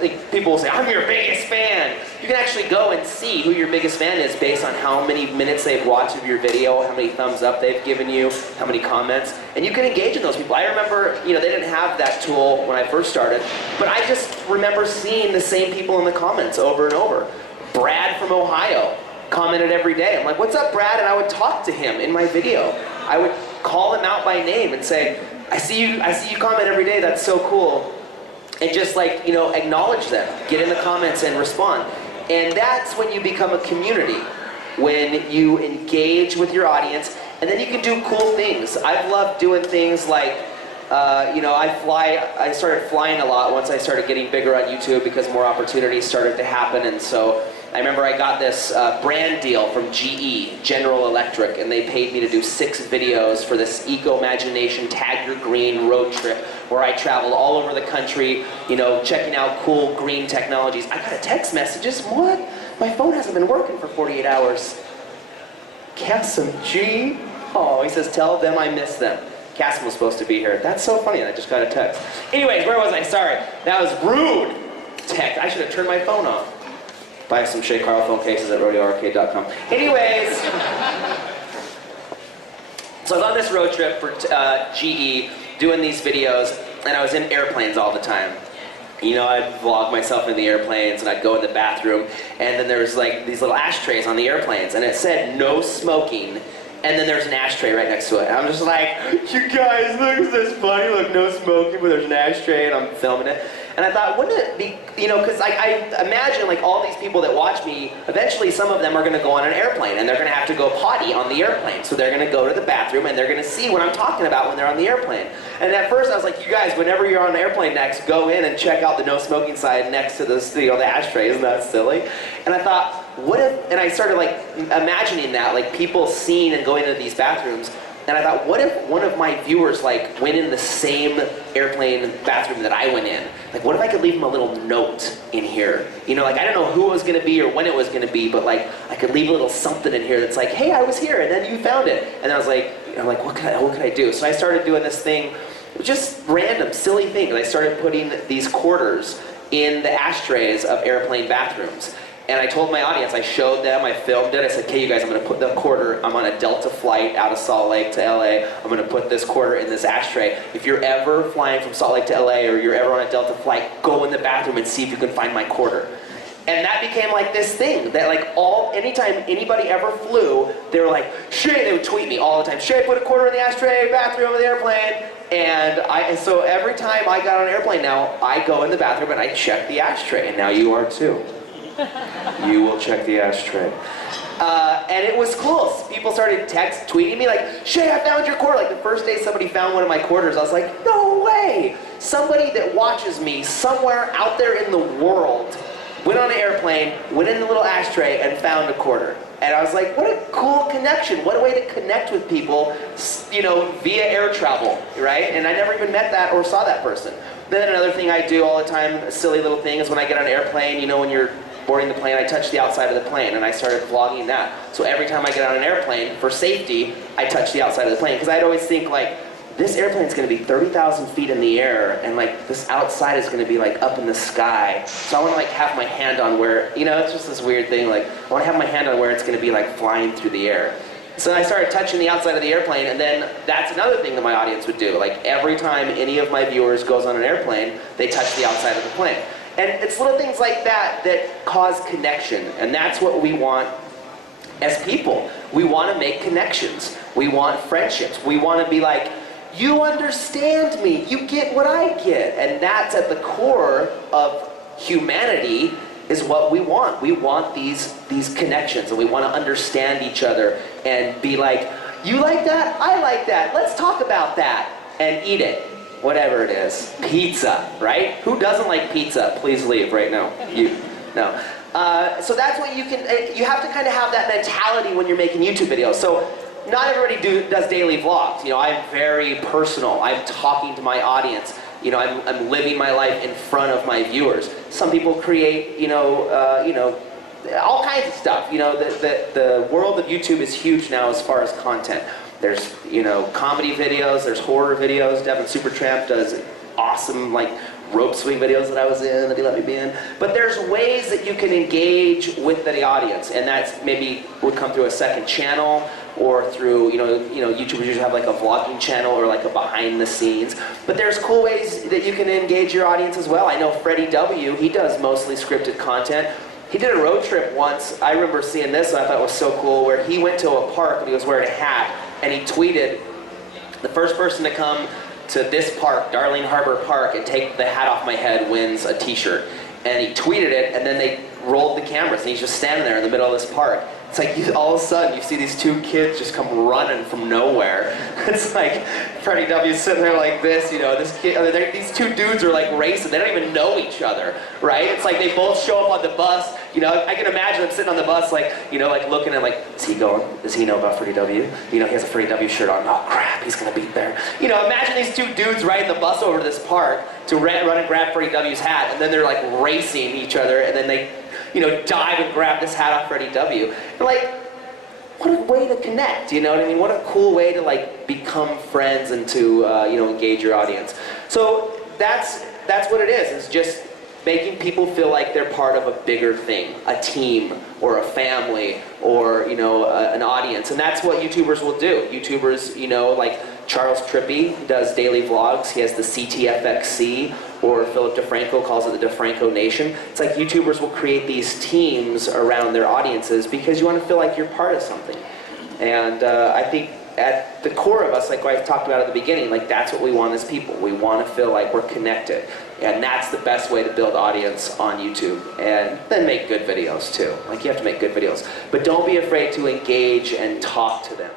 like people will say, I'm your biggest fan. You can actually go and see who your biggest fan is based on how many minutes they've watched of your video, how many thumbs up they've given you, how many comments, and you can engage in those people. I remember, they didn't have that tool when I first started, but I just remember seeing the same people in the comments over and over. Brad from Ohio commented every day. I'm like, what's up, Brad? And I would talk to him in my video. I would call him out by name and say, I see you comment every day, that's so cool. And just like, acknowledge them, get in the comments and respond. And that's when you become a community, when you engage with your audience, and then you can do cool things. I've loved doing things like, I started flying a lot once I started getting bigger on YouTube because more opportunities started to happen, and so I remember I got this brand deal from GE, General Electric, and they paid me to do 6 videos for this Eco-Imagination Tag Your Green road trip where I traveled all over the country, checking out cool green technologies. I got a text messages, what? My phone hasn't been working for 48 hours. Cassim G? Oh, he says, tell them I miss them. Cassim was supposed to be here. That's so funny, I just got a text. Anyways, where was I? Sorry. That was rude. Text. I should have turned my phone off. Buy some ShayCarl phone cases at rodeoarcade.com. Anyways, so I was on this road trip for GE, doing these videos, and I was in airplanes all the time. I'd vlog myself in the airplanes, and I'd go in the bathroom, and then there was like these little ashtrays on the airplanes, and it said no smoking, and then there's an ashtray right next to it. And I'm just like, you guys, look, is this funny? Look, no smoking, but there's an ashtray, and I'm filming it. And I thought, wouldn't it be, because I imagine like all these people that watch me, eventually some of them are going to go on an airplane and they're going to have to go potty on the airplane. So they're going to go to the bathroom and they're going to see what I'm talking about when they're on the airplane. And at first I was like, you guys, whenever you're on an airplane next, go in and check out the no smoking sign next to the ashtray. Isn't that silly? And I thought, what if, and I started like imagining that, like people seeing and going into these bathrooms. And I thought, what if one of my viewers like went in the same airplane bathroom that I went in? Like, what if I could leave them a little note in here? Like I don't know who it was going to be or when it was going to be, but like I could leave a little something in here that's like, hey, I was here, and then you found it. And I was like, what could I do? So I started doing this thing, just random, silly things. I started putting these quarters in the ashtrays of airplane bathrooms. And I told my audience, I showed them, I filmed it, I said, okay, you guys, I'm going to put the quarter, I'm on a Delta flight out of Salt Lake to LA, I'm going to put this quarter in this ashtray. If you're ever flying from Salt Lake to LA or you're ever on a Delta flight, go in the bathroom and see if you can find my quarter. And that became like this thing, that like anytime anybody ever flew, they were like, Shay, they would tweet me all the time, Shay, put a quarter in the ashtray, bathroom of the airplane. And so every time I got on an airplane now, I go in the bathroom and I check the ashtray, and now you are too. You will check the ashtray. And it was cool. People started tweeting me like, Shay, I found your quarter. Like the first day somebody found one of my quarters, I was like, no way. Somebody that watches me somewhere out there in the world went on an airplane, went in the little ashtray, and found a quarter. And I was like, what a cool connection. What a way to connect with people, via air travel, right? And I never even met that or saw that person. Then another thing I do all the time, a silly little thing, is when I get on an airplane, when you're boarding the plane, I touch the outside of the plane, and I started vlogging that. So every time I get on an airplane, for safety, I touch the outside of the plane, because I'd always think like, this airplane's going to be 30,000 feet in the air, and like this outside is going to be like up in the sky. So I want to like have my hand on where, it's just this weird thing, like I want to have my hand on where it's going to be like flying through the air. So I started touching the outside of the airplane, and then that's another thing that my audience would do. Like every time any of my viewers goes on an airplane, they touch the outside of the plane. And it's little things like that that cause connection, and that's what we want as people. We want to make connections. We want friendships. We want to be like, you understand me, you get what I get. And that's at the core of humanity, is what we want. We want these connections, and we want to understand each other and be like, you like that? I like that. Let's talk about that and eat it. Whatever it is. Pizza, right? Who doesn't like pizza? Please leave right now. No. So that's what you have to kind of have that mentality when you're making YouTube videos. So not everybody does daily vlogs. I'm very personal. I'm talking to my audience. I'm living my life in front of my viewers. Some people create, all kinds of stuff. The world of YouTube is huge now as far as content. There's, comedy videos, there's horror videos. Devin Supertramp does awesome, like, rope swing videos that I was in that he let me be in. But there's ways that you can engage with the audience, and that's maybe would come through a second channel, or through, YouTubers usually have like a vlogging channel or like a behind the scenes. But there's cool ways that you can engage your audience as well. I know Freddie W, he does mostly scripted content. He did a road trip once. I remember seeing this, and I thought it was so cool, where he went to a park and he was wearing a hat, and he tweeted, "The first person to come to this park, Darling Harbor Park, and take the hat off my head wins a t-shirt." And he tweeted it, and then they rolled the cameras, and he's just standing there in the middle of this park. It's like all of a sudden you see these two kids just come running from nowhere. It's like Freddie W's sitting there like this, this kid, these two dudes are like racing. They don't even know each other, right? It's like they both show up on the bus. I can imagine them sitting on the bus like looking at like, is he going? Does he know about Freddie W? He has a Freddie W shirt on. Oh crap, he's gonna be there. Imagine these two dudes riding the bus over to this park to run and grab Freddie W's hat, and then they're like racing each other, and then they dive and grab this hat off Freddie W. And like, what a way to connect, you know what I mean? What a cool way to like become friends and to engage your audience. So that's what it is. It's just making people feel like they're part of a bigger thing, a team or a family or an audience, and that's what YouTubers will do. YouTubers, like Charles Trippy does daily vlogs. He has the CTFXC, or Philip DeFranco calls it the DeFranco Nation. It's like YouTubers will create these teams around their audiences because you want to feel like you're part of something. And I think at the core of us, like I talked about at the beginning, like that's what we want as people. We want to feel like we're connected. And that's the best way to build audience on YouTube. And then make good videos too. Like you have to make good videos. But don't be afraid to engage and talk to them.